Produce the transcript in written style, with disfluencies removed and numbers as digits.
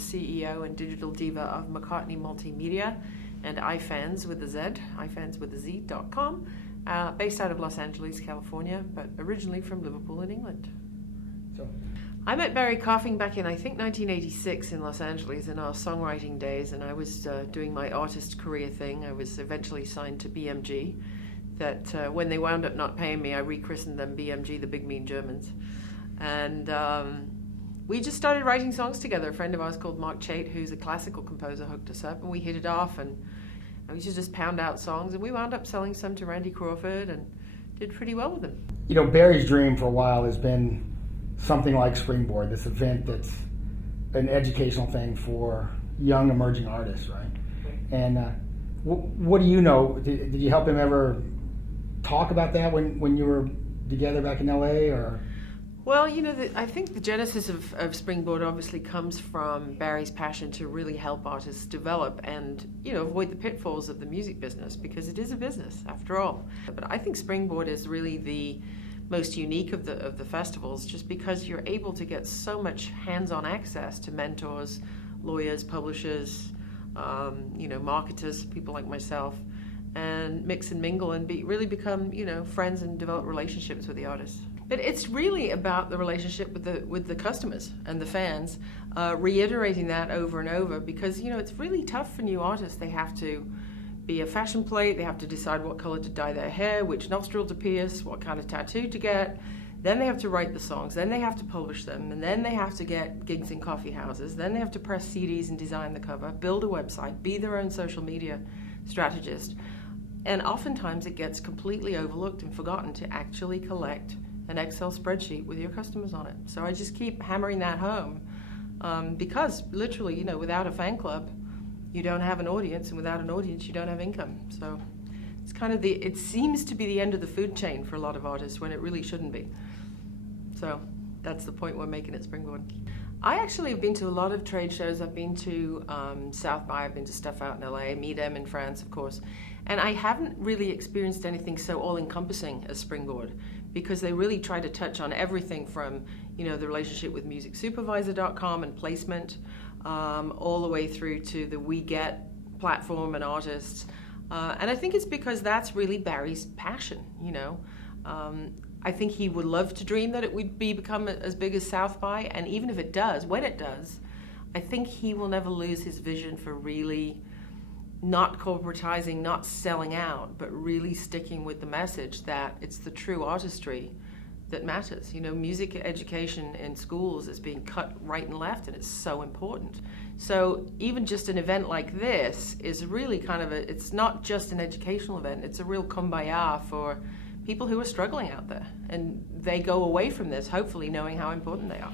CEO and digital diva of McCartney Multimedia and iFans with a Z, iFanswithaz.com, based out of Los Angeles, California, but originally from Liverpool in England. So, I met Barry coughing back in, I think, 1986 in Los Angeles in our songwriting days, and I was doing my artist career thing. I was eventually signed to BMG. That when they wound up not paying me, I rechristened them BMG, the Big Mean Germans. And we just started writing songs together. A friend of ours called Mark Chait, who's a classical composer, hooked us up, and we hit it off, and we used to just pound out songs, and we wound up selling some to Randy Crawford and did pretty well with them. you know, Barry's dream for a while has been something like Springboard, this event that's an educational thing for young emerging artists, right? And what do you know? Did you help him ever talk about that when you were together back in LA, or? Well, you know, I think the genesis of Springboard obviously comes from Barry's passion to really help artists develop and, you know, avoid the pitfalls of the music business, because it is a business after all. But I think Springboard is really the most unique of the festivals, just because you're able to get so much hands-on access to mentors, lawyers, publishers, you know, marketers, people like myself, and mix and mingle and really become, you know, friends and develop relationships with the artists. But it's really about the relationship with the customers and the fans, reiterating that over and over, because, you know, it's really tough for new artists. They have to be a fashion plate, they have to decide what color to dye their hair, which nostril to pierce, what kind of tattoo to get. Then they have to write the songs, then they have to publish them, and then they have to get gigs in coffee houses, then they have to press CDs and design the cover, build a website, be their own social media strategist. And oftentimes it gets completely overlooked and forgotten to actually collect an Excel spreadsheet with your customers on it. So I just keep hammering that home, because literally, you know, without a fan club, you don't have an audience, and without an audience, you don't have income. So it's kind of it seems to be the end of the food chain for a lot of artists when it really shouldn't be. So that's the point we're making at Springboard. I actually have been to a lot of trade shows. I've been to South by, I've been to stuff out in LA, MIDEM in France, of course. And I haven't really experienced anything so all-encompassing as Springboard, because they really try to touch on everything from, you know, the relationship with musicsupervisor.com and placement, all the way through to the We Get platform and artists. And I think it's because that's really Barry's passion, you know. I think he would love to dream that it would become as big as South by, and even if it does, when it does, I think he will never lose his vision for really not corporatizing, not selling out, but really sticking with the message that it's the true artistry that matters. You know, music education in schools is being cut right and left, and it's so important. So even just an event like this is really kind of it's not just an educational event, it's a real kumbaya for people who are struggling out there. And they go away from this hopefully knowing how important they are.